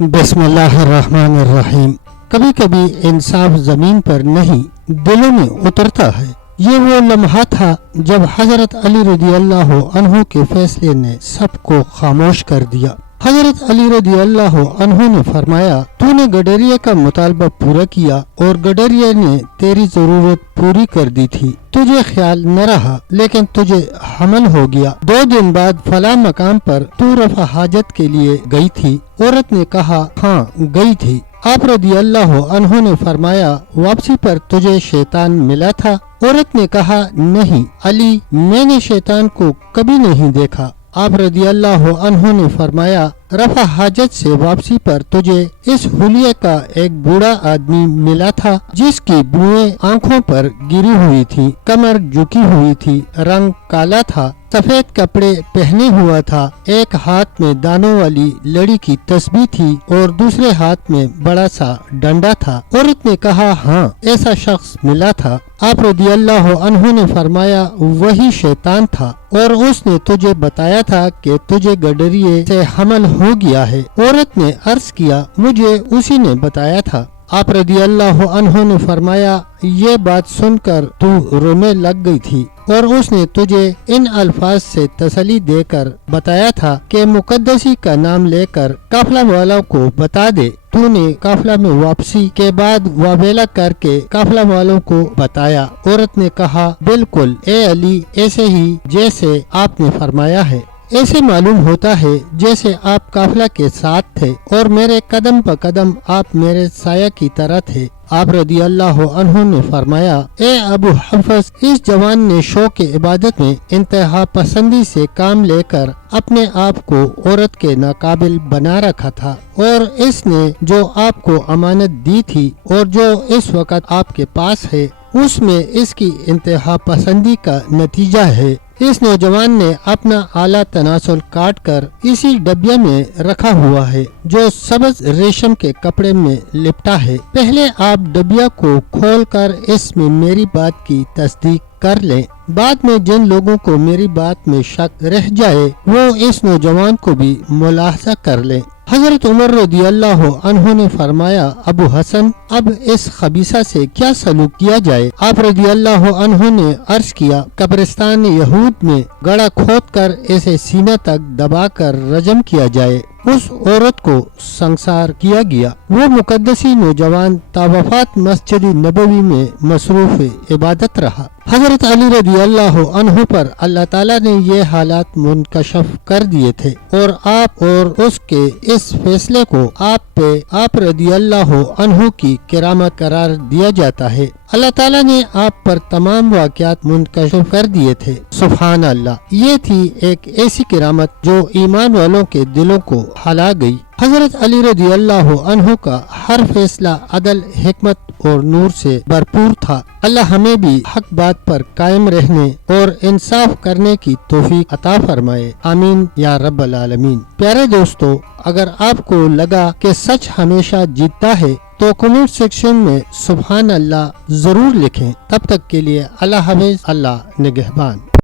بسم اللہ الرحمن الرحیم۔ کبھی کبھی انصاف زمین پر نہیں دلوں میں اترتا ہے۔ یہ وہ لمحہ تھا جب حضرت علی رضی اللہ عنہ کے فیصلے نے سب کو خاموش کر دیا۔ حضرت علی رضی اللہ عنہ نے فرمایا، تو نے گڈریے کا مطالبہ پورا کیا اور گڈریے نے تیری ضرورت پوری کر دی تھی۔ تجھے خیال نہ رہا لیکن تجھے حمل ہو گیا۔ 2 دن بعد فلاں مقام پر تو رفع حاجت کے لیے گئی تھی۔ عورت نے کہا، ہاں گئی تھی۔ آپ رضی اللہ عنہ نے فرمایا، واپسی پر تجھے شیطان ملا تھا؟ عورت نے کہا، نہیں علی، میں نے شیطان کو کبھی نہیں دیکھا۔ آپ رضی اللہ عنہ نے فرمایا، رفع حاجت سے واپسی پر تجھے اس حلیے کا ایک بوڑھا آدمی ملا تھا جس کی بوئیں آنکھوں پر گری ہوئی تھی، کمر جھکی ہوئی تھی، رنگ کالا تھا، سفید کپڑے پہنے ہوا تھا، ایک ہاتھ میں دانوں والی لڑی کی تسبیح تھی اور دوسرے ہاتھ میں بڑا سا ڈنڈا تھا۔ عورت نے کہا، ہاں ایسا شخص ملا تھا۔ آپ رضی اللہ عنہ نے فرمایا، وہی شیطان تھا اور اس نے تجھے بتایا تھا کہ تجھے گڈریے سے حمل ہو گیا ہے۔ عورت نے عرض کیا، مجھے اسی نے بتایا تھا۔ آپ رضی اللہ عنہ نے فرمایا، یہ بات سن کر تو رونے لگ گئی تھی اور اس نے تجھے ان الفاظ سے تسلی دے کر بتایا تھا کہ مقدسی کا نام لے کر قافلہ والوں کو بتا دے۔ تو نے قافلہ میں واپسی کے بعد واویلا کر کے قافلہ والوں کو بتایا۔ عورت نے کہا، بالکل اے علی، ایسے ہی جیسے آپ نے فرمایا ہے۔ ایسے معلوم ہوتا ہے جیسے آپ قافلہ کے ساتھ تھے اور میرے قدم پہ قدم آپ میرے سایہ کی طرح تھے۔ آپ رضی اللہ عنہ نے فرمایا، اے ابو حفص، اس جوان نے شوق عبادت میں انتہا پسندی سے کام لے کر اپنے آپ کو عورت کے ناقابل بنا رکھا تھا، اور اس نے جو آپ کو امانت دی تھی اور جو اس وقت آپ کے پاس ہے، اس میں اس کی انتہا پسندی کا نتیجہ ہے۔ اس نوجوان نے اپنا اعلیٰ تناسل کاٹ کر اسی ڈبیا میں رکھا ہوا ہے جو سبز ریشم کے کپڑے میں لپٹا ہے۔ پہلے آپ ڈبیا کو کھول کر اس میں میری بات کی تصدیق کر لیں، بعد میں جن لوگوں کو میری بات میں شک رہ جائے وہ اس نوجوان کو بھی ملاحظہ کر لیں۔ حضرت عمر رضی اللہ عنہ نے فرمایا، ابو حسن، اب اس خبیثہ سے کیا سلوک کیا جائے؟ آپ رضی اللہ عنہ نے عرض کیا، قبرستان یہود میں گڑھا کھود کر اسے سینہ تک دبا کر رجم کیا جائے۔ اس عورت کو سنسار کیا گیا۔ وہ مقدسی نوجوان تا وفات مسجد نبوی میں مصروف عبادت رہا۔ حضرت علی رضی اللہ عنہ پر اللہ تعالیٰ نے یہ حالات منکشف کر دیے تھے اور آپ اور اس کے اس فیصلے کو آپ رضی اللہ عنہ کی کرامت قرار دیا جاتا ہے۔ اللہ تعالیٰ نے آپ پر تمام واقعات منکشف کر دیے تھے۔ سبحان اللہ، یہ تھی ایک ایسی کرامت جو ایمان والوں کے دلوں کو ہلا گئی۔ حضرت علی رضی اللہ عنہ کا ہر فیصلہ عدل، حکمت اور نور سے بھرپور تھا۔ اللہ ہمیں بھی حق بات پر قائم رہنے اور انصاف کرنے کی توفیق عطا فرمائے، آمین یا رب العالمین۔ پیارے دوستو، اگر آپ کو لگا کہ سچ ہمیشہ جیتتا ہے تو کمنٹ سیکشن میں سبحان اللہ ضرور لکھیں۔ تب تک کے لیے اللہ حافظ، اللہ نگہبان۔